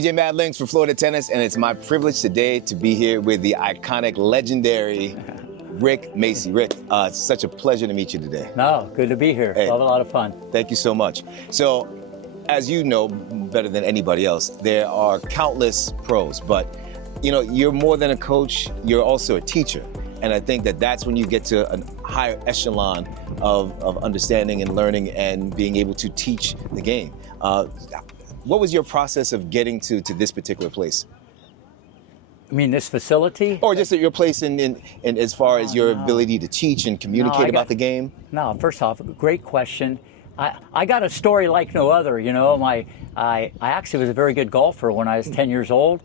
DJ Mad Links for Florida Tennis, and it's my privilege today to be here with the iconic, legendary Rick Macci. Rick, it's such a pleasure to meet you today. No, good to be here. Hey, We'll have a lot of fun. Thank you so much. So, as you know better than anybody else, there are countless pros, but you know, you're more than a coach, you're also a teacher. And I think that that's when you get to a higher echelon of understanding and learning and being able to teach the game. What was your process of getting to this particular place? I mean, this facility? Or just at your place in as far as your ability to teach and communicate about the game? No, first off, great question. I got a story like no other, you know. I actually was a very good golfer when I was 10 years old.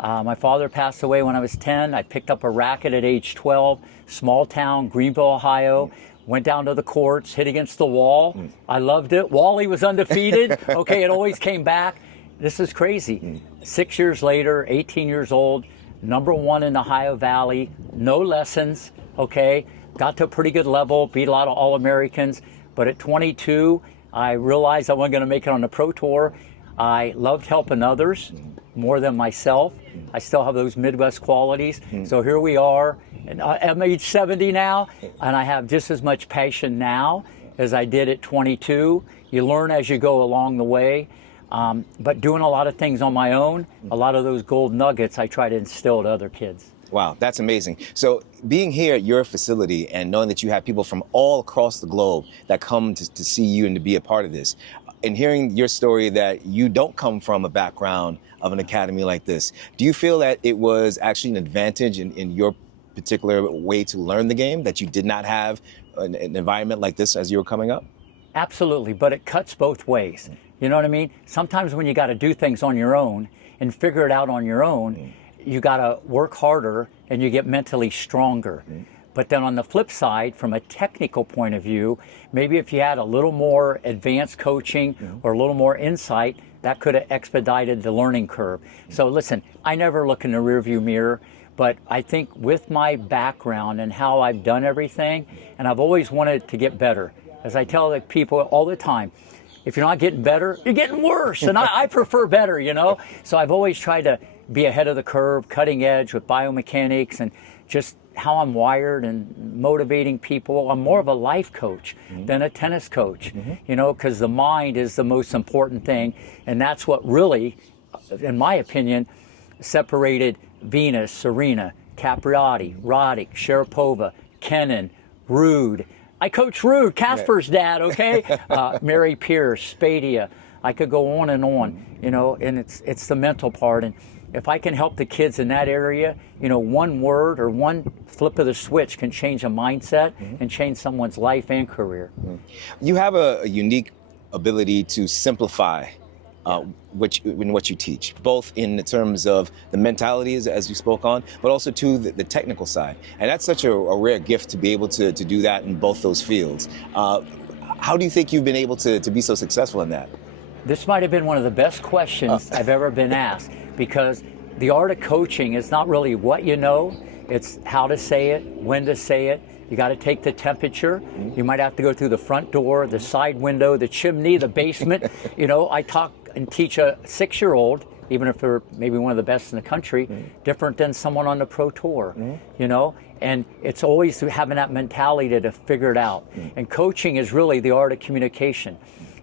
My father passed away when I was 10. I picked up a racket at age 12, small town, Greenville, Ohio. Went down to the courts, hit against the wall. I loved it. Wally was undefeated. Okay, it always came back. This is crazy. 6 years later, 18 years old, #1 in the Ohio Valley, no lessons, okay? Got to a pretty good level, beat a lot of All-Americans. But at 22, I realized I wasn't going to make it on the Pro Tour. I loved helping others more than myself. I still have those Midwest qualities. So here we are. And I'm age 70 now, and I have just as much passion now as I did at 22. You learn as you go along the way, but doing a lot of things on my own, a lot of those gold nuggets I try to instill to other kids. Wow, that's amazing. So being here at your facility and knowing that you have people from all across the globe that come to see you and to be a part of this, and hearing your story that you don't come from a background of an academy like this, do you feel that it was actually an advantage in your particular way to learn the game, that you did not have an environment like this as you were coming up? Absolutely, but it cuts both ways. You know what I mean? Sometimes when you got to do things on your own and figure it out on your own, you got to work harder and you get mentally stronger. But then on the flip side, from a technical point of view, maybe if you had a little more advanced coaching or a little more insight, that could have expedited the learning curve. So listen, I never look in the rearview mirror. But I think with my background and how I've done everything, and I've always wanted to get better. As I tell the people all the time, if you're not getting better, you're getting worse. And I prefer better, you know? So I've always tried to be ahead of the curve, cutting edge with biomechanics and just how I'm wired and motivating people. I'm more of a life coach than a tennis coach, you know, because the mind is the most important thing. And that's what really, in my opinion, separated Venus, Serena, Capriati, Roddick, Sharapova, Kennan, Ruud. I coach Ruud, Casper's dad, okay? Mary Pierce, Spadia. I could go on and on, you know, and it's the mental part. And if I can help the kids in that area, you know, one word or one flip of the switch can change a mindset and change someone's life and career. You have a unique ability to simplify what you teach, both in terms of the mentalities as you spoke on, but also to the technical side. And that's such a rare gift to be able to do that in both those fields. How do you think you've been able to be so successful in that? This might have been one of the best questions I've ever been asked, because the art of coaching is not really what you know, it's how to say it, when to say it. You got to take the temperature. You might have to go through the front door, the side window, the chimney, the basement. You know, I talk and teach a 6-year-old, even if they're maybe one of the best in the country, different than someone on the Pro Tour, you know? And it's always having that mentality to figure it out. And coaching is really the art of communication.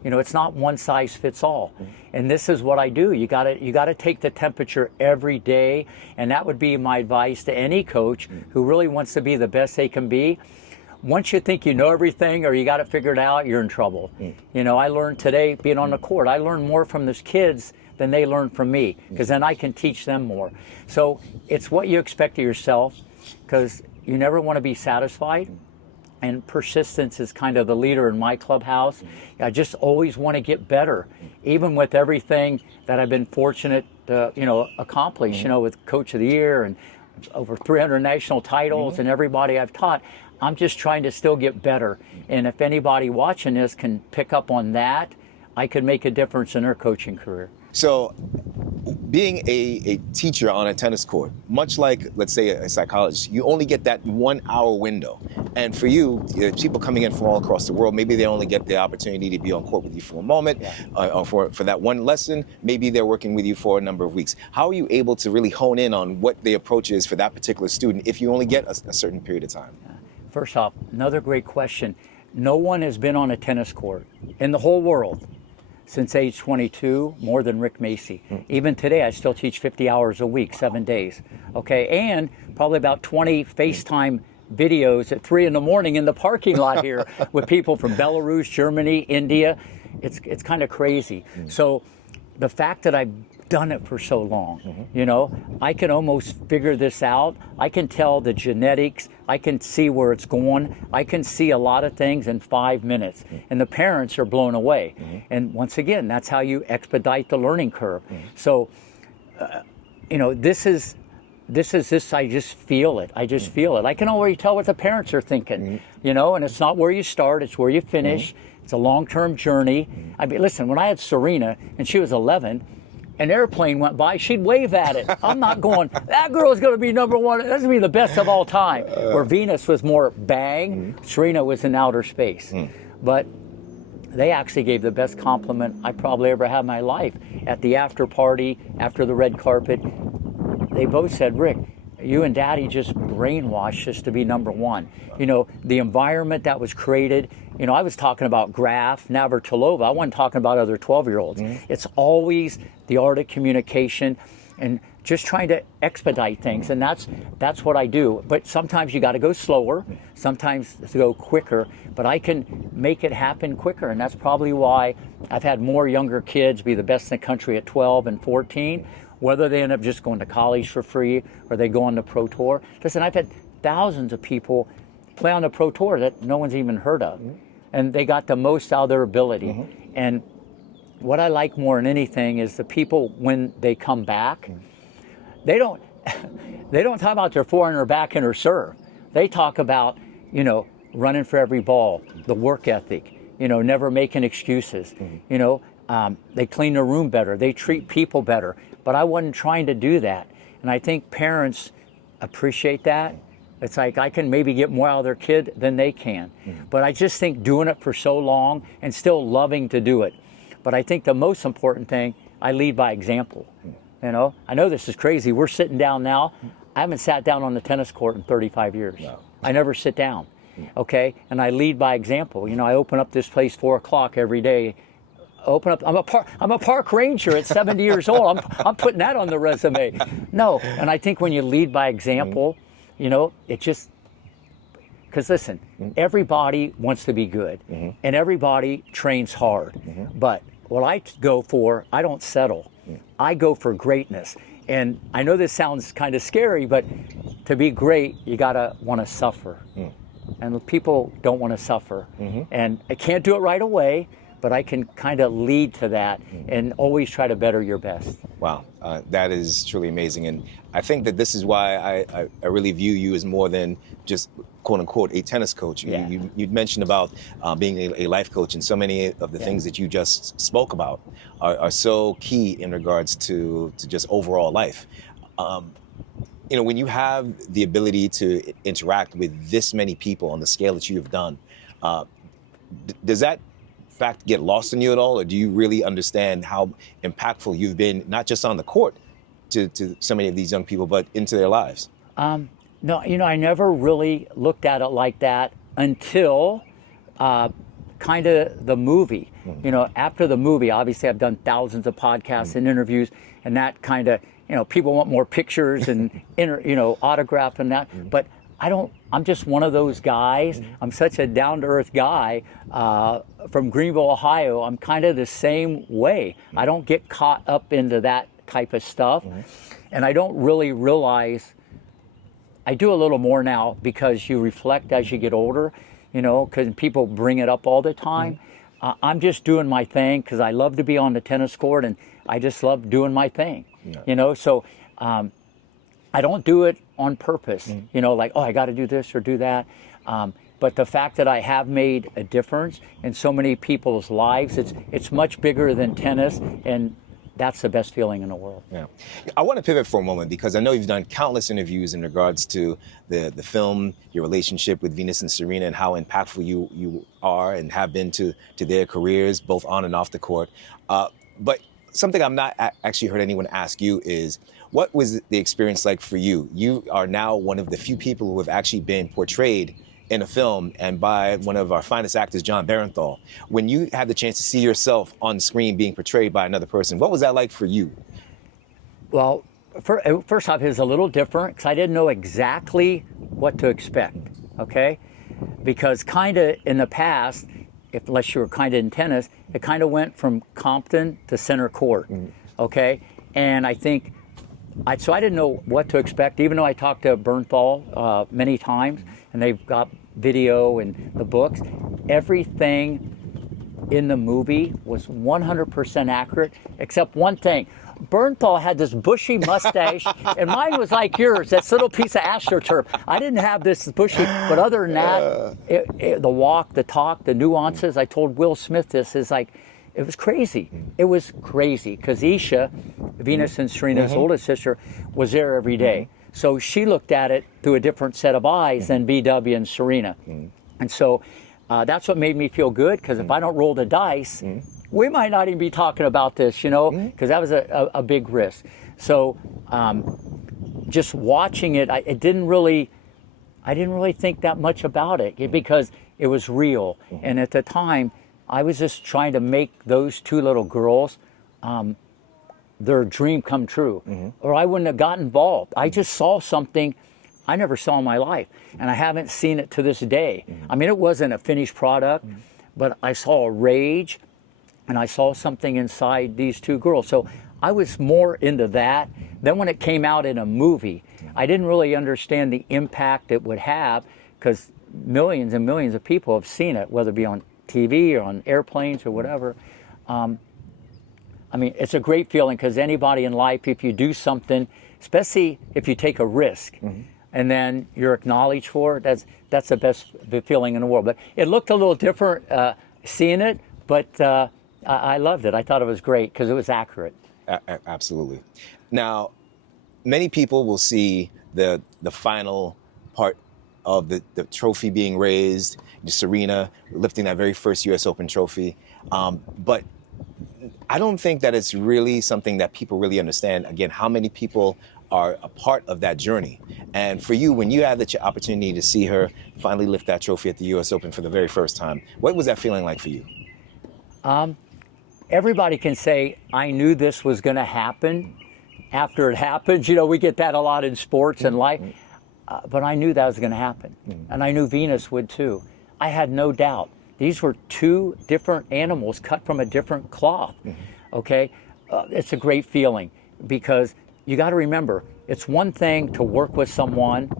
You know, it's not one size fits all. And this is what I do. You gotta take the temperature every day. And that would be my advice to any coach who really wants to be the best they can be. Once you think you know everything or you got it figured out, you're in trouble. You know, I learned today being on the court, I learned more from these kids than they learn from me, because then I can teach them more. So it's what you expect of yourself, because you never want to be satisfied. And persistence is kind of the leader in my clubhouse. I just always want to get better, even with everything that I've been fortunate to, you know, accomplish, you know, with Coach of the Year and over 300 national titles and everybody I've taught. I'm just trying to still get better. And if anybody watching this can pick up on that, I could make a difference in their coaching career. So being a teacher on a tennis court, much like, let's say, a psychologist, you only get that 1 hour window. And for you, people coming in from all across the world, maybe they only get the opportunity to be on court with you for a moment, or for that one lesson. Maybe they're working with you for a number of weeks. How are you able to really hone in on what the approach is for that particular student if you only get a certain period of time? First off, another great question. No one has been on a tennis court in the whole world since age 22 more than Rick Macci. Even today, I still teach 50 hours a week, 7 days. Okay, and probably about 20 FaceTime videos at 3 in the morning in the parking lot here with people from Belarus, Germany, India. It's kind of crazy. So the fact that I've done it for so long, you know, I can almost figure this out. I can tell the genetics. I can see where it's going. I can see a lot of things in 5 minutes, and the parents are blown away. And once again, that's how you expedite the learning curve. So, you know, this is I just feel it. I just feel it. I can already tell what the parents are thinking, you know, and it's not where you start, it's where you finish. It's a long-term journey. I mean, listen, when I had Serena and she was 11, an airplane went by, she'd wave at it. I'm not going, that girl's going to be number one. That's going to be the best of all time. Where Venus was more bang, Serena was in outer space. But they actually gave the best compliment I probably ever had in my life. At the after party, after the red carpet, they both said, Rick, you and Daddy just brainwashed us to be number one. You know, the environment that was created, you know, I was talking about Graf, Navratilova. I wasn't talking about other 12-year-olds. It's always the art of communication and just trying to expedite things. And that's what I do. But sometimes you got to go slower, sometimes to go quicker, but I can make it happen quicker. And that's probably why I've had more younger kids be the best in the country at 12 and 14, whether they end up just going to college for free or they go on the Pro Tour. Listen, I've had thousands of people play on the Pro Tour that no one's even heard of. And they got the most out of their ability. And what I like more than anything is the people, when they come back, they don't talk about their forehand or backhand or serve. They talk about, you know, running for every ball, the work ethic, you know, never making excuses. You know, they clean their room better, they treat people better. But I wasn't trying to do that. And I think parents appreciate that. It's like I can maybe get more out of their kid than they can. But I just think doing it for so long and still loving to do it. But I think the most important thing, I lead by example. You know, I know this is crazy. We're sitting down now. I haven't sat down on the tennis court in 35 years. No. I never sit down. Okay? And I lead by example. You know, I open up this place 4 o'clock every day. Open up. I'm a park ranger at 70 years old. I'm putting that on the resume. No, and I think when you lead by example, you know, it just, because listen, everybody wants to be good, and everybody trains hard. But what I go for, I don't settle. I go for greatness. And I know this sounds kind of scary, but to be great, you gotta want to suffer. And people don't want to suffer. And I can't do it right away, but I can kind of lead to that and always try to better your best. Wow, that is truly amazing. And I think that this is why I really view you as more than just quote unquote a tennis coach. You'd mentioned about being a life coach, and so many of the things that you just spoke about are so key in regards to just overall life. You know, when you have the ability to interact with this many people on the scale that you have done, does that fact get lost in you at all, or do you really understand how impactful you've been, not just on the court to so many of these young people, but into their lives? No, you know, I never really looked at it like that until kind of the movie. You know, after the movie, obviously I've done thousands of podcasts and interviews, and that kind of, you know, people want more pictures and you know, autograph and that, but I'm just one of those guys. I'm such a down-to-earth guy from Greenville, Ohio. I'm kind of the same way. I don't get caught up into that type of stuff. And I don't really realize, I do a little more now because you reflect as you get older, you know, because people bring it up all the time. I'm just doing my thing because I love to be on the tennis court, and I just love doing my thing, you know. So I don't do it on purpose, you know, like, oh, I got to do this or do that. But the fact that I have made a difference in so many people's lives, it's much bigger than tennis. And that's the best feeling in the world. Yeah. I want to pivot for a moment because I know you've done countless interviews in regards to the film, your relationship with Venus and Serena, and how impactful you are and have been to their careers, both on and off the court. But something I've not actually heard anyone ask you is, what was the experience like for you? You are now one of the few people who have actually been portrayed in a film, and by one of our finest actors, John Barenthal. When you had the chance to see yourself on screen being portrayed by another person, what was that like for you? Well, first off, it was a little different because I didn't know exactly what to expect, okay? Because kind of in the past, unless you were kind of in tennis, it kind of went from Compton to center court, okay? And I think, so I didn't know what to expect, even though I talked to Bernthal many times, and they've got video and the books. Everything in the movie was 100% accurate, except one thing. Bernthal had this bushy mustache, and mine was like yours, this little piece of astroturf. I didn't have this bushy, but other than that, the walk, the talk, the nuances, I told Will Smith this, is like, it was crazy. It was crazy, because Isha, Venus and Serena's oldest sister, was there every day. So she looked at it through a different set of eyes than BW and Serena. And so that's what made me feel good, because if I don't roll the dice, we might not even be talking about this, you know, because that was a big risk. So just watching it, I didn't really think that much about it, because it was real. And at the time, I was just trying to make those two little girls their dream come true, or I wouldn't have got involved. I just saw something I never saw in my life, and I haven't seen it to this day. I mean, it wasn't a finished product, but I saw a rage, and I saw something inside these two girls. So I was more into that. Then when it came out in a movie, I didn't really understand the impact it would have, because millions and millions of people have seen it, whether it be on TV or on airplanes or whatever. I mean, it's a great feeling, because anybody in life, if you do something, especially if you take a risk, and then you're acknowledged for it, that's the best feeling in the world. But it looked a little different seeing it, but I loved it. I thought it was great because it was accurate. Absolutely. Now, many people will see the final part of the trophy being raised, Serena lifting that very first U.S. Open trophy, but I don't think that it's really something that people really understand, again, how many people are a part of that journey. And for you, when you had the opportunity to see her finally lift that trophy at the U.S. Open for the very first time, what was that feeling like for you? Everybody can say, I knew this was going to happen after it happens. You know, we get that a lot in sports and life. But I knew that was going to happen. And I knew Venus would too. I had no doubt. These were two different animals cut from a different cloth, okay? It's a great feeling, because you got to remember, it's one thing to work with someone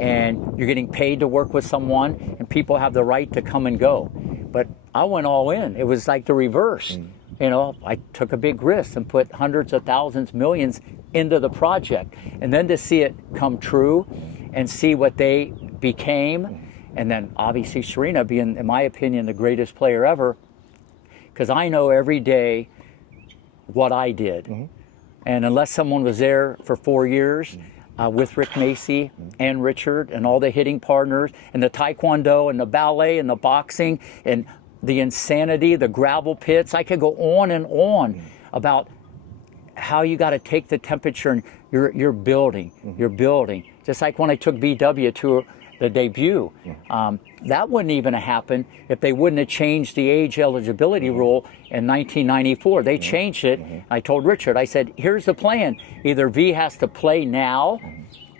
and you're getting paid to work with someone and people have the right to come and go. But I went all in. It was like the reverse. You know, I took a big risk and put hundreds of thousands, millions into the project. And then to see it come true and see what they became, and then obviously Serena being, in my opinion, the greatest player ever, because I know every day what I did. And unless someone was there for 4 years with Rick Macci and Richard and all the hitting partners and the taekwondo and the ballet and the boxing and the insanity, the gravel pits, I could go on and on about how you got to take the temperature, and you're building, you're building. Just like when I took BW to the debut. That wouldn't even have happened if they wouldn't have changed the age eligibility rule in 1994. They changed it. I told Richard, I said, here's the plan. Either V has to play now,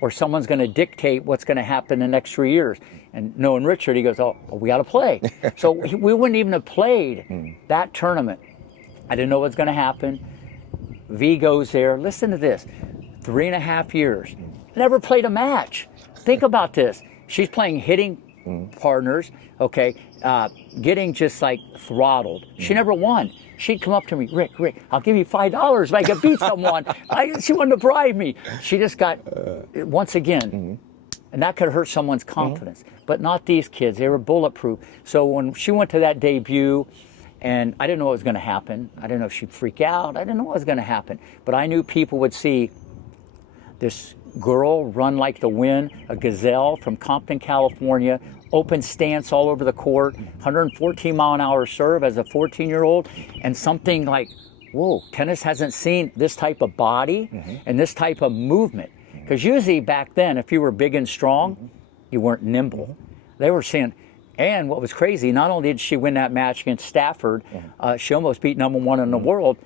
or someone's going to dictate what's going to happen the next 3 years. And knowing Richard, he goes, oh, we got to play. So we wouldn't even have played that tournament. I didn't know what was going to happen. V goes there. Listen to this. 3.5 years. Never played a match. Think about this. She's playing hitting partners, okay, getting just like throttled. She never won. She'd come up to me, Rick, I'll give you $5 if I can beat someone. She wanted to bribe me. She just got, once again, and that could hurt someone's confidence, but not these kids. They were bulletproof. So when she went to that debut, And I didn't know what was going to happen. I didn't know if she'd freak out. I didn't know what was going to happen. But I knew people would see this girl run like the wind, a gazelle from Compton, California, open stance all over the court, 114 mile an hour serve as a 14-year-old, and something like, whoa, tennis hasn't seen this type of body and this type of movement. Because usually back then, if you were big and strong, you weren't nimble. They were saying, and what was crazy, not only did she win that match against Stafford, she almost beat number one in the world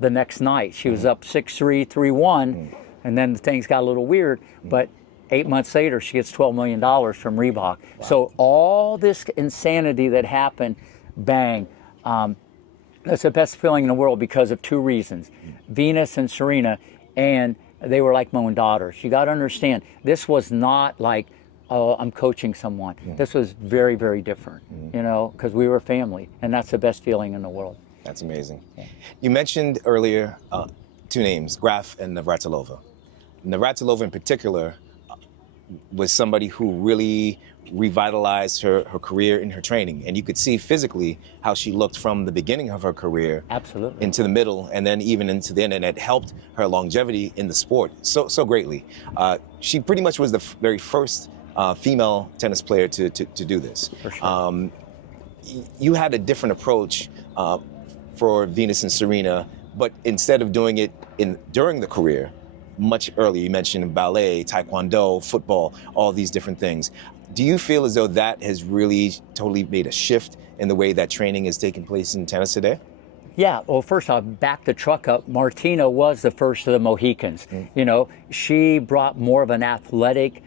the next night. She was up 6-3, 3-1, and then things got a little weird. But 8 months later, she gets $12 million from Reebok. Wow. So all this insanity that happened, bang, that's the best feeling in the world because of two reasons. Venus and Serena, and they were like my own daughters. You got to understand, this was not like, oh, I'm coaching someone. This was very, very different, you know, because we were family, and that's the best feeling in the world. That's amazing. You mentioned earlier two names, Graf and Navratilova. Navratilova in particular was somebody who really revitalized her career in her training. And you could see physically how she looked from the beginning of her career Absolutely. into the middle and then even into the end. And it helped her longevity in the sport so greatly. She pretty much was the very first female tennis player to do this. For sure. You had a different approach for Venus and Serena, but instead of doing it during the career, much earlier, you mentioned ballet, taekwondo, football, all these different things. Do you feel as though that has really totally made a shift in the way that training is taking place in tennis today? Yeah, well, first off, back the truck up. Martina was the first of the Mohicans. You know, she brought more of an athletic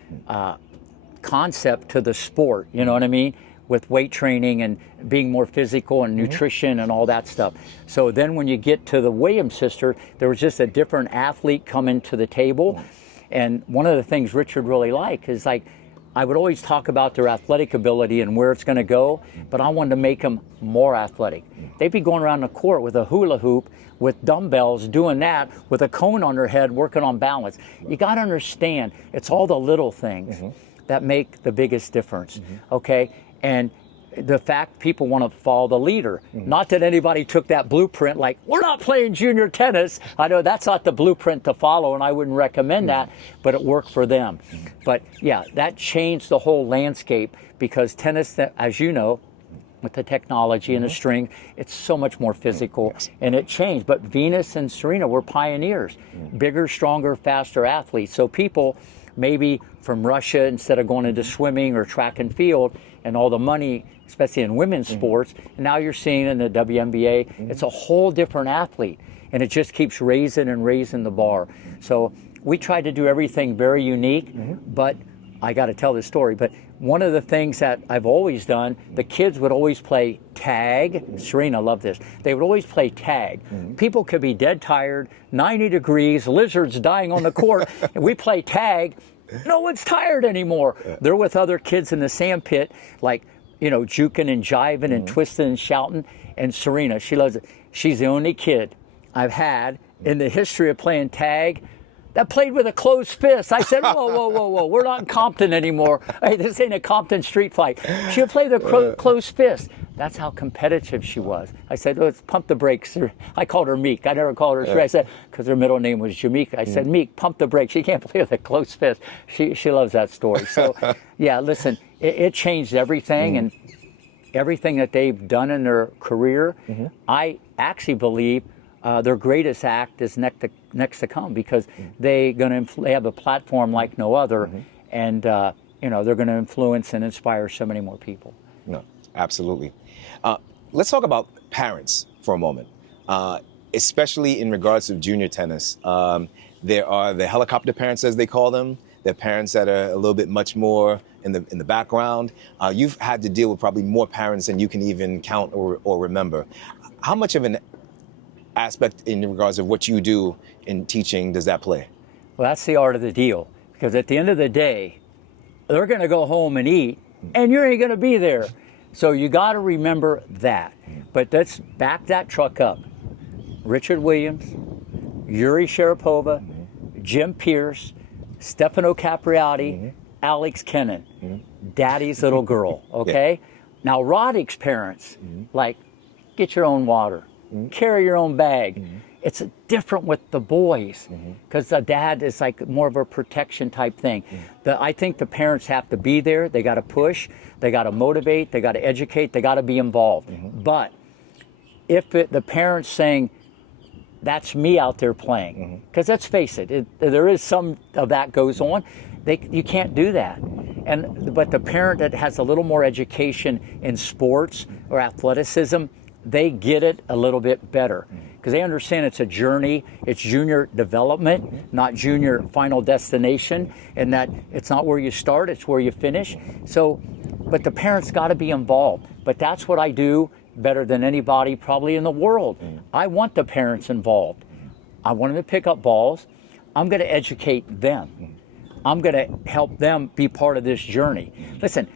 concept to the sport, you know what I mean? With weight training and being more physical and nutrition and all that stuff. So then when you get to the Williams sister, there was just a different athlete coming to the table. And one of the things Richard really liked is like, I would always talk about their athletic ability and where it's going to go, but I wanted to make them more athletic. They'd be going around the court with a hula hoop, with dumbbells, doing that, with a cone on their head, working on balance. You got to understand, it's all the little things that make the biggest difference, okay? And the fact people want to follow the leader. Not that anybody took that blueprint like, we're not playing junior tennis. I know that's not the blueprint to follow, and I wouldn't recommend that, but it worked for them. But yeah, that changed the whole landscape because tennis, as you know, with the technology and the string, it's so much more physical, and it changed. But Venus and Serena were pioneers, bigger, stronger, faster athletes. So people maybe from Russia, instead of going into swimming or track and field and all the money, especially in women's sports, and now you're seeing in the WNBA, it's a whole different athlete, and it just keeps raising and raising the bar. So we tried to do everything very unique, but I got to tell this story, but one of the things that I've always done, the kids would always play tag. Serena loved this. They would always play tag. People could be dead tired, 90 degrees, lizards dying on the court, and we play tag. No one's tired anymore. They're with other kids in the sand pit, like, you know, juking and jiving and twisting and shouting. And Serena, she loves it. She's the only kid I've had in the history of playing tag that played with a closed fist. I said, whoa, whoa, whoa, whoa, we're not in Compton anymore. Hey, this ain't a Compton street fight. She'll play with a closed fist. That's how competitive she was. I said, let's pump the brakes. I called her Meek. I never called her Sheree. I said, because her middle name was Jamaica. I said, Meek, pump the brakes. She can't play with a closed fist. She loves that story. So, yeah, listen, it changed everything. And everything that they've done in their career, I actually believe their greatest act is next to come, because they have a platform like no other, and you know, they're going to influence and inspire so many more people. No, absolutely. Let's talk about parents for a moment, especially in regards to junior tennis. There are the helicopter parents, as they call them. They're parents that are a little bit much more in the background. You've had to deal with probably more parents than you can even count or remember. How much of an aspect in regards of what you do in teaching does that play? Well, that's the art of the deal, because at the end of the day, they're going to go home and eat, and you ain't going to be there. So you got to remember that. But let's back that truck up. Richard Williams, Yuri Sharapova, Jim Pierce, Stefano Capriati, Alex Kennan, daddy's little girl, okay? Now, Roddick's parents, like get your own water, carry your own bag. It's different with the boys because the dad is like more of a protection type thing. I think the parents have to be there. They got to push. They got to motivate. They got to educate. They got to be involved. But if the parents saying, that's me out there playing, because let's face it, there is some of that goes on. You can't do that. But the parent that has a little more education in sports or athleticism, they get it a little bit better because they understand it's a journey, it's junior development, not junior final destination, and that it's not where you start, it's where you finish. So, but the parents got to be involved. But that's what I do better than anybody probably in the world. I want the parents involved. I want them to pick up balls. I'm going to educate them. I'm going to help them be part of this journey. Listen,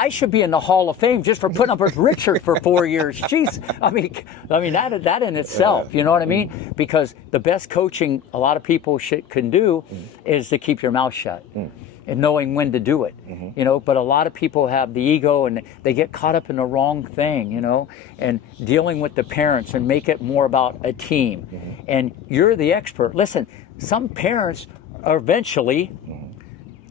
I should be in the Hall of Fame just for putting up with Richard for 4 years. Jeez, I mean that in itself, you know what I mean? Because the best coaching a lot of people can do is to keep your mouth shut and knowing when to do it, you know. But a lot of people have the ego and they get caught up in the wrong thing, you know. And dealing with the parents and make it more about a team. And you're the expert. Listen, some parents are eventually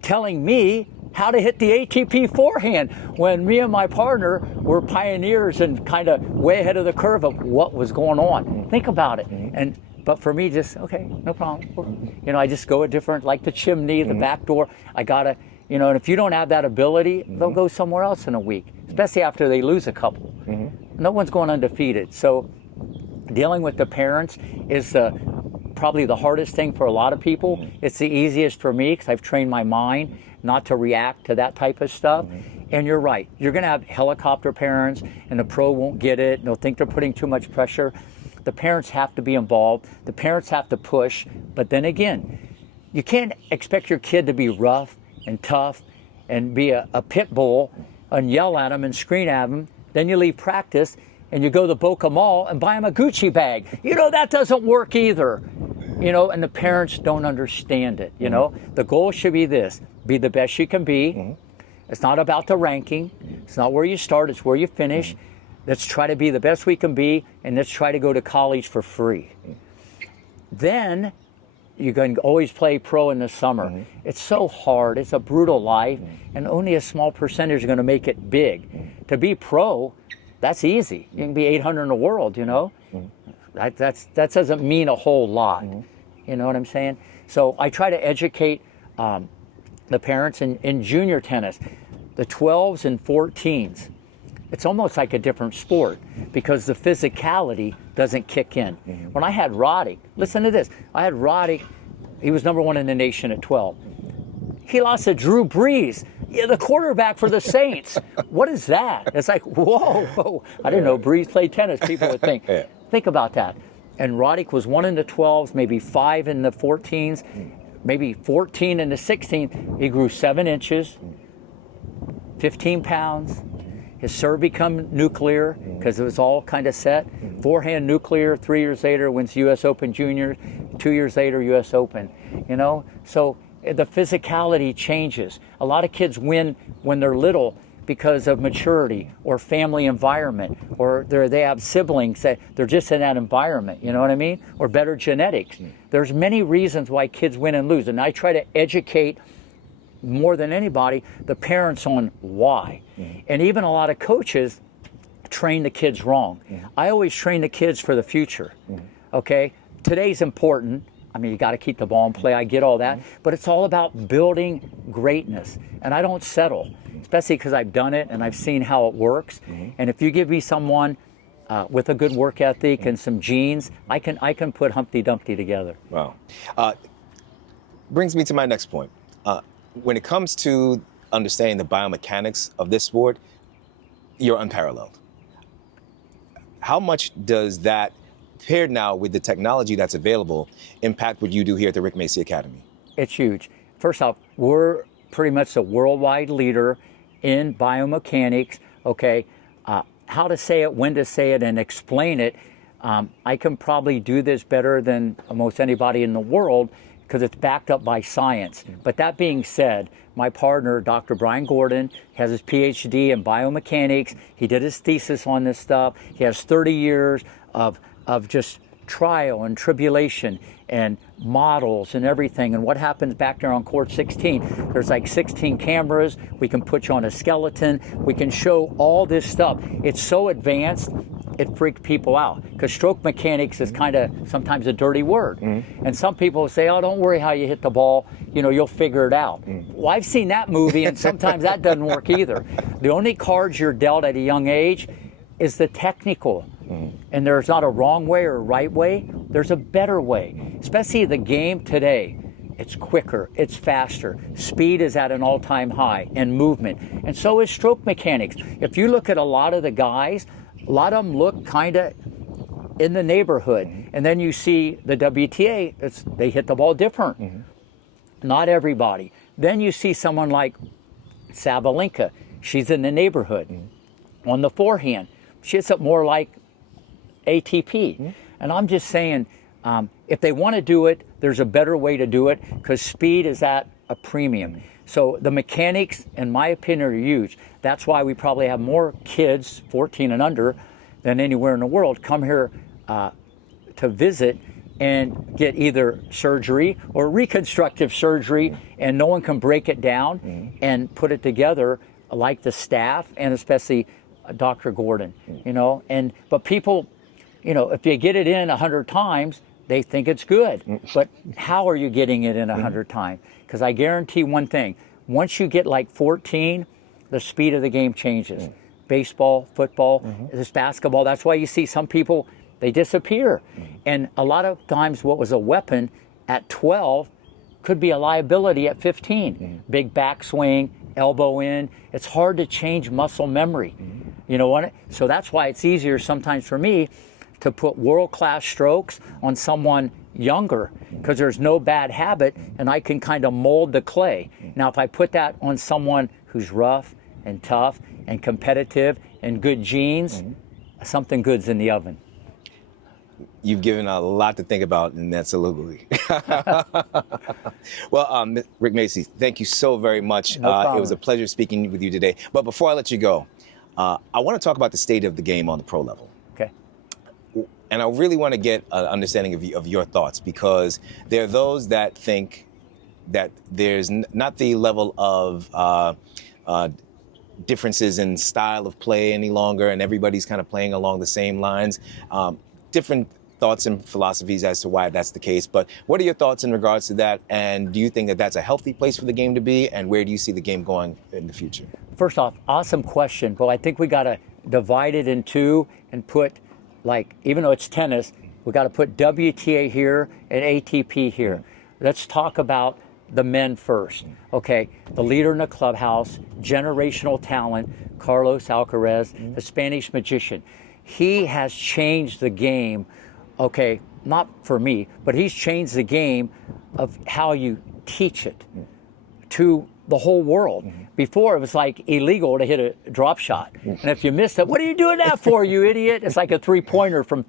telling me how to hit the ATP forehand when me and my partner were pioneers and kind of way ahead of the curve of what was going on. Think about it. But for me, just, okay, no problem. You know, I just go a different, like the chimney, the back door. I gotta, you know, and if you don't have that ability, they'll go somewhere else in a week, especially after they lose a couple. No one's going undefeated. So dealing with the parents is probably the hardest thing for a lot of people. It's the easiest for me because I've trained my mind not to react to that type of stuff. And you're right. You're going to have helicopter parents, and the pro won't get it. They'll think they're putting too much pressure. The parents have to be involved. The parents have to push. But then again, you can't expect your kid to be rough and tough and be a pit bull and yell at them and scream at them. Then you leave practice and you go to Boca Mall and buy them a Gucci bag. You know, that doesn't work either. You know, and the parents don't understand it, you know. The goal should be this: be the best you can be. It's not about the ranking. It's not where you start, it's where you finish. Let's try to be the best we can be, and let's try to go to college for free. Then you can always play pro in the summer. It's so hard. It's a brutal life, and only a small percentage are going to make it big. To be pro, that's easy. You can be 800 in the world, you know. That doesn't mean a whole lot. You know what I'm saying? So I try to educate the parents in junior tennis, the 12s and 14s. It's almost like a different sport because the physicality doesn't kick in. When I had Roddick, listen to this. I had Roddick, he was #1 in the nation at 12. He lost to Drew Brees, the quarterback for the Saints. What is that? It's like, whoa. I didn't know Brees played tennis, people would think. Think about that. And Roddick was 1 in the 12s, maybe 5 in the 14s, maybe 14 in the 16th. He grew 7 inches, 15 pounds. His serve become nuclear because it was all kind of set. Forehand nuclear. 3 years later wins U.S. Open Juniors. 2 years later U.S. Open. You know, so the physicality changes. A lot of kids win when they're little because of maturity or family environment, or they have siblings that they're just in that environment, you know what I mean? Or better genetics. There's many reasons why kids win and lose, and I try to educate more than anybody the parents on why. And even a lot of coaches train the kids wrong. I always train the kids for the future, okay? Today's important. I mean, you got to keep the ball in play. I get all that. But it's all about building greatness. And I don't settle, especially because I've done it and I've seen how it works. And if you give me someone with a good work ethic and some genes, I can put Humpty Dumpty together. Wow. Brings me to my next point. When it comes to understanding the biomechanics of this sport, you're unparalleled. How much does that, paired now with the technology that's available, impact what you do here at the Rick Macci Academy? It's huge. First off, we're pretty much the worldwide leader in biomechanics, okay? How to say it, when to say it, and explain it. I can probably do this better than most anybody in the world because it's backed up by science. But that being said, my partner, Dr. Brian Gordon, has his PhD in biomechanics. He did his thesis on this stuff. He has 30 years of just trial and tribulation and models and everything. And what happens back there on court 16, there's like 16 cameras. We can put you on a skeleton. We can show all this stuff. It's so advanced, it freaked people out, because stroke mechanics is kind of sometimes a dirty word. And some people say, oh, don't worry how you hit the ball, you know, you'll figure it out. Well, I've seen that movie, and sometimes that doesn't work either. The only cards you're dealt at a young age is the technical. And there's not a wrong way or a right way, there's a better way. Especially the game today, it's quicker, it's faster. Speed is at an all-time high, and movement. And so is stroke mechanics. If you look at a lot of the guys, a lot of them look kind of in the neighborhood. And then you see the WTA, they hit the ball different. Not everybody. Then you see someone like Sabalenka. She's in the neighborhood. On the forehand, she hits it more like ATP. And I'm just saying, if they want to do it, there's a better way to do it, because speed is at a premium. So the mechanics, in my opinion, are huge. That's why we probably have more kids, 14 and under, than anywhere in the world come here to visit and get either surgery or reconstructive surgery, and no one can break it down and put it together like the staff, and especially Dr. Gordon, you know. But people, you know, if you get it in 100 times, they think it's good. But how are you getting it in 100 times? Because I guarantee one thing, once you get like 14, the speed of the game changes. Baseball, football, this basketball, that's why you see some people, they disappear. And a lot of times what was a weapon at 12 could be a liability at 15. Big backswing, elbow in. It's hard to change muscle memory. You know what? So that's why it's easier sometimes for me to put world-class strokes on someone younger, because there's no bad habit, and I can kind of mold the clay. Now, if I put that on someone who's rough and tough and competitive and good genes, something good's in the oven. You've given a lot to think about in that soliloquy. Well, Rick Macci, thank you so very much. No problem. It was a pleasure speaking with you today. But before I let you go, I want to talk about the state of the game on the pro level. Okay. And I really want to get an understanding of your thoughts, because there are those that think that there's not the level of differences in style of play any longer, and everybody's kind of playing along the same lines. Different thoughts and philosophies as to why that's the case. But what are your thoughts in regards to that? And do you think that that's a healthy place for the game to be? And where do you see the game going in the future? First off, awesome question. But I think we got to divide it in two and put, like, even though it's tennis, we got to put WTA here and ATP here. Let's talk about the men first. Okay, the leader in the clubhouse, generational talent, Carlos Alcaraz, the Spanish magician. He has changed the game, okay, not for me, but he's changed the game of how you teach it to the whole world. Before, it was like illegal to hit a drop shot. And if you missed it, what are you doing that for, you idiot? It's like a three-pointer from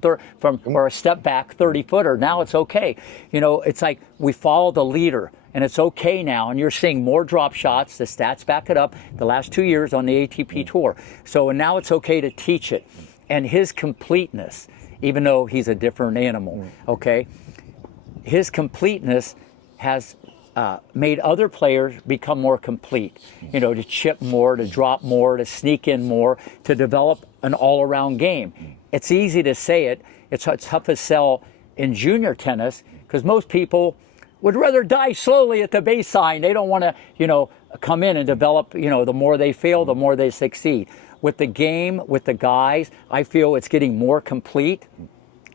or a step back 30-footer. Now it's okay. You know, it's like we follow the leader, and it's okay now. And you're seeing more drop shots. The stats back it up the last 2 years on the ATP Tour. So, and now it's okay to teach it. And his completeness, even though he's a different animal, okay, his completeness has made other players become more complete, you know, to chip more, to drop more, to sneak in more, to develop an all-around game. It's easy to say it. It's tough to sell in junior tennis, because most people would rather die slowly at the baseline. They don't want to, you know, come in and develop, you know, the more they fail, the more they succeed. With the game, with the guys, I feel it's getting more complete.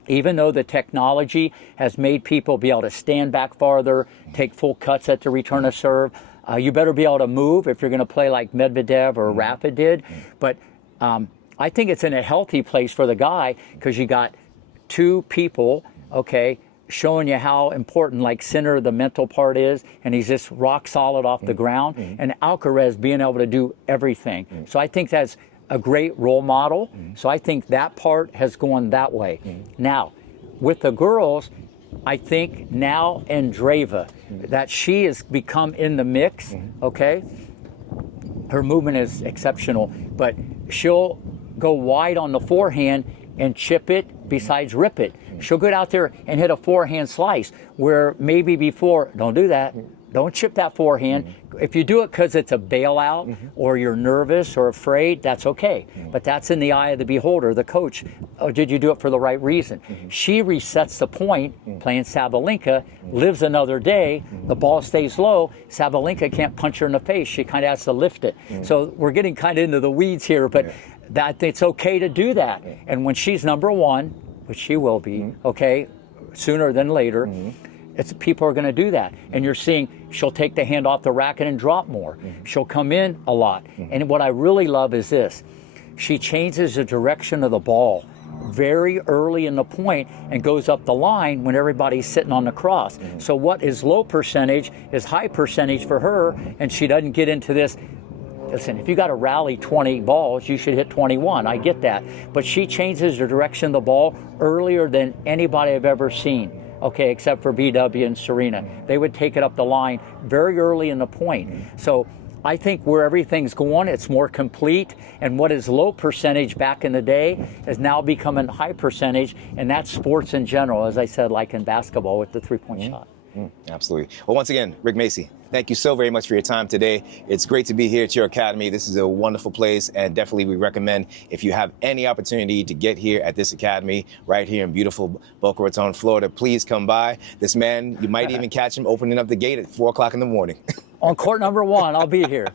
Even though the technology has made people be able to stand back farther, take full cuts at the return of serve, you better be able to move if you're going to play like Medvedev or Rafa did. But I think it's in a healthy place for the guy, because you got two people, okay, showing you how important, like Sinner, the mental part is, and he's just rock solid off the ground, and Alcaraz being able to do everything. So I think that's a great role model. So I think that part has gone that way. Now, with the girls, I think now Andreeva, that she has become in the mix, okay? Her movement is exceptional, but she'll go wide on the forehand and chip it besides rip it. She'll get out there and hit a forehand slice where maybe before, don't do that. Don't chip that forehand. If you do it because it's a bailout or you're nervous or afraid, that's okay. But that's in the eye of the beholder, the coach. Or did you do it for the right reason? She resets the point, playing Sabalenka, lives another day, the ball stays low, Sabalenka can't punch her in the face. She kind of has to lift it. So we're getting kind of into the weeds here, but that it's okay to do that. And when she's number one, which she will be, okay, sooner than later, it's people are going to do that. And you're seeing she'll take the hand off the racket and drop more. She'll come in a lot. And what I really love is this. She changes the direction of the ball very early in the point and goes up the line when everybody's sitting on the cross. So what is low percentage is high percentage for her, and she doesn't get into this. Listen, if you got to rally 20 balls, you should hit 21. I get that. But she changes the direction of the ball earlier than anybody I've ever seen. Okay, except for BW and Serena. They would take it up the line very early in the point. So I think where everything's going, it's more complete. And what is low percentage back in the day is now becoming high percentage. And that's sports in general, as I said, like in basketball with the three-point shot. Absolutely. Well, once again, Rick Macci, thank you so very much for your time today. It's great to be here at your academy. This is a wonderful place, and definitely we recommend if you have any opportunity to get here at this academy right here in beautiful Boca Raton, Florida, please come by. This man, you might even catch him opening up the gate at 4 o'clock in the morning. On court number 1, I'll be here.